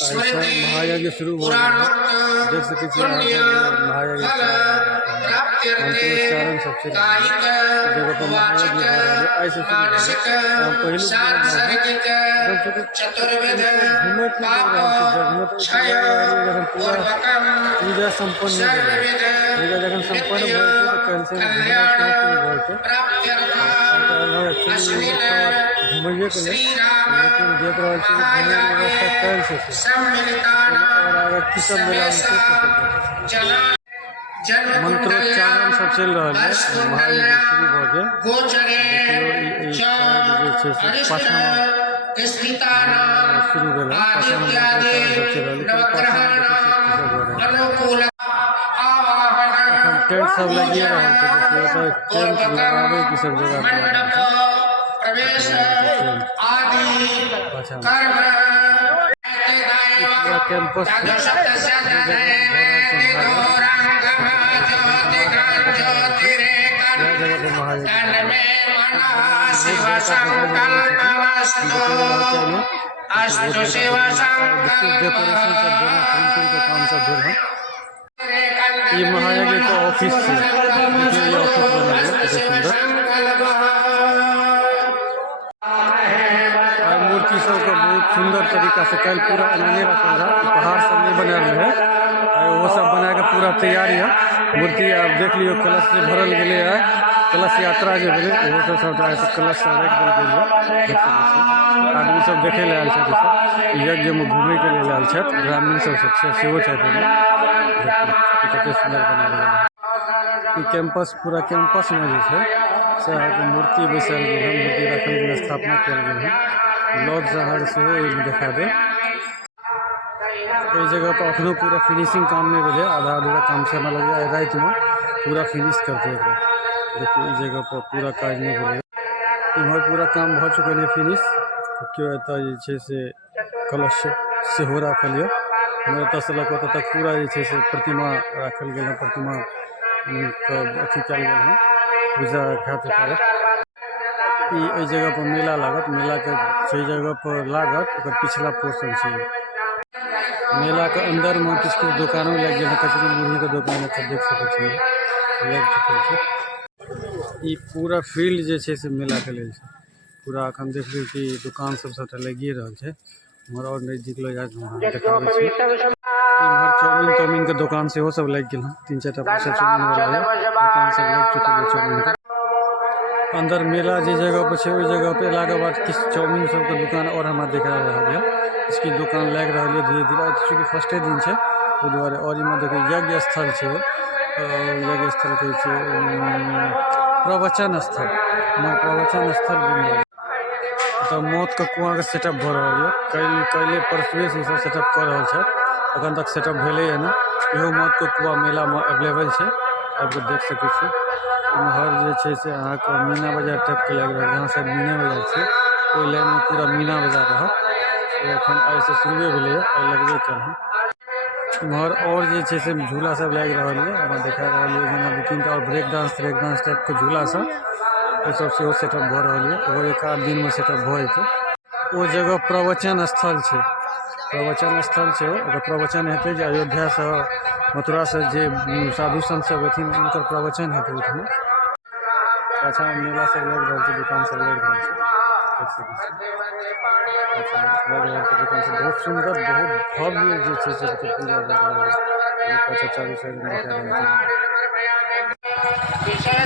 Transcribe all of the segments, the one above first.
महायज्ञ शुरू हो गया है। देख सकते हैं महायज्ञ मंत्रोच्चारण सबसे जगह पर महायज्ञ ऐसे पूजा संपन्न जगह संपन्न घूमैए के लिए लेकिन देख रहा व्यवस्था कैल से मंत्रोच्चारण सब चल रहा है। महायज्ञ शुरू हो गया। पाछा शुरू भेल पाछा मंत्रोच्चारण सब चल रहा है। टेंट सब लगिए रहा है। टेंट लगावे की सब जगह कैंपस ये महायज्ञ का ऑफिस है। मूर्ति सब का बहुत सुंदर तरीका से कल पूरा बनाने रखा था। पहाड़ सब नहीं बना रहे है वो सब बना के पूरा तैयारी है। मूर्ति आप देख लियो कलश से भरल गए है। कलश यात्रा जो बोले वो सब कलश सब रख दिल आदमी सब देखे ले आयल यज्ञ में घूमे के लिए आयल ग्रामीण सब सेहो कते सुंदर बना रहे कैंपस पूरा कैंपस में जो है से मूर्ति बैसल गए मूर्ति रखल के स्थापना कल गए हैं। लॉज शहर से देखा दे इस जगह पर अखनों पूरा फिनिशिंग काम नहीं रहे आधा अधूरा काम से हमारा लगे रात में पूरा फिनिश करते हैं। देखिए इस जगह पर पूरा काज नहीं रहे इधर पूरा काम हो चुके हैं फिनिश। क्यों एत से कलश से हो रखल है एत से लग तक पूरा से प्रतिमा रखल गए प्रतिमा अथी कल गए हैं पूजा खातिर। इस जगह पर मेला लागत मेला के सही जगह पर लागत पिछला पोर्शन से मेला के अंदर में कुछ दुकानों लग गए कचरी मुरही के दुकान देख सकते लग चुकल है। ये पूरा फील्ड जो है से मेला के लिए पूरा अखन देख ली कि दुकान सब सबटा लगिए रहा है। हमारा और नजदीक लो जाए देखाबे चाउमीन ताउमीन के दुकान से वो सब लग गए 3-4 पैसा चाउमीन वाला है दुकान सब लग चुके हैं। चाउमीन के अंदर मेला जिस जगह पर है उस जगह पे लागे बाद किस चाउमीन सब के दुकान और हमारा दिख रहा है इसकी दुकान लग रहा है धीरे धीरे चूँकि फर्स्टे दिन है वो दुआरे। और इमें देखिए यज्ञ स्थल है यज्ञ स्थल कहे प्रवचन स्थल प्रवचन स्थल बन रहा है। तो मौत का कुआँ के सेटअप भ रहा है कल परसुए से सब सेटअप कर रहा है अखन तक सेटअप भेले है ना इहो मौत का कुआँ मेला में अवेलेबल है आप देख सके हर जो से अहाँके मीना बाजार टाइप के लग रहा है जहाँ से मीना बाजार से वो लाइन में पूरा मीना बाजार रहा एखन ऐसे शुरुए भेले लगबे कल इम्हर और जो से झूला सब लग रहा है देखा रहा है 2-3 और ब्रेक डांस टाइप के झूला सब वो सब से सेटअप भ रहा है वो एक आध दिन में सेटअप हो जेते। वो जगह प्रवचन स्थल है प्रवचन हेतु जो अयोध्या से मथुरा से जे साधु संत सब हथिन उनकर प्रवचन हेतु उठने अच्छा मेला सब लग रहा है दुकान सब लग रहा है दुकान से बहुत सुंदर बहुत भव्य जो पूजा चालू से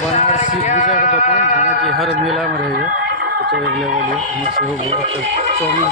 बनारसी पूजा का दुकान जहाँ कि हर मेला में रहेगा तो अवेलेबल है चाउमीन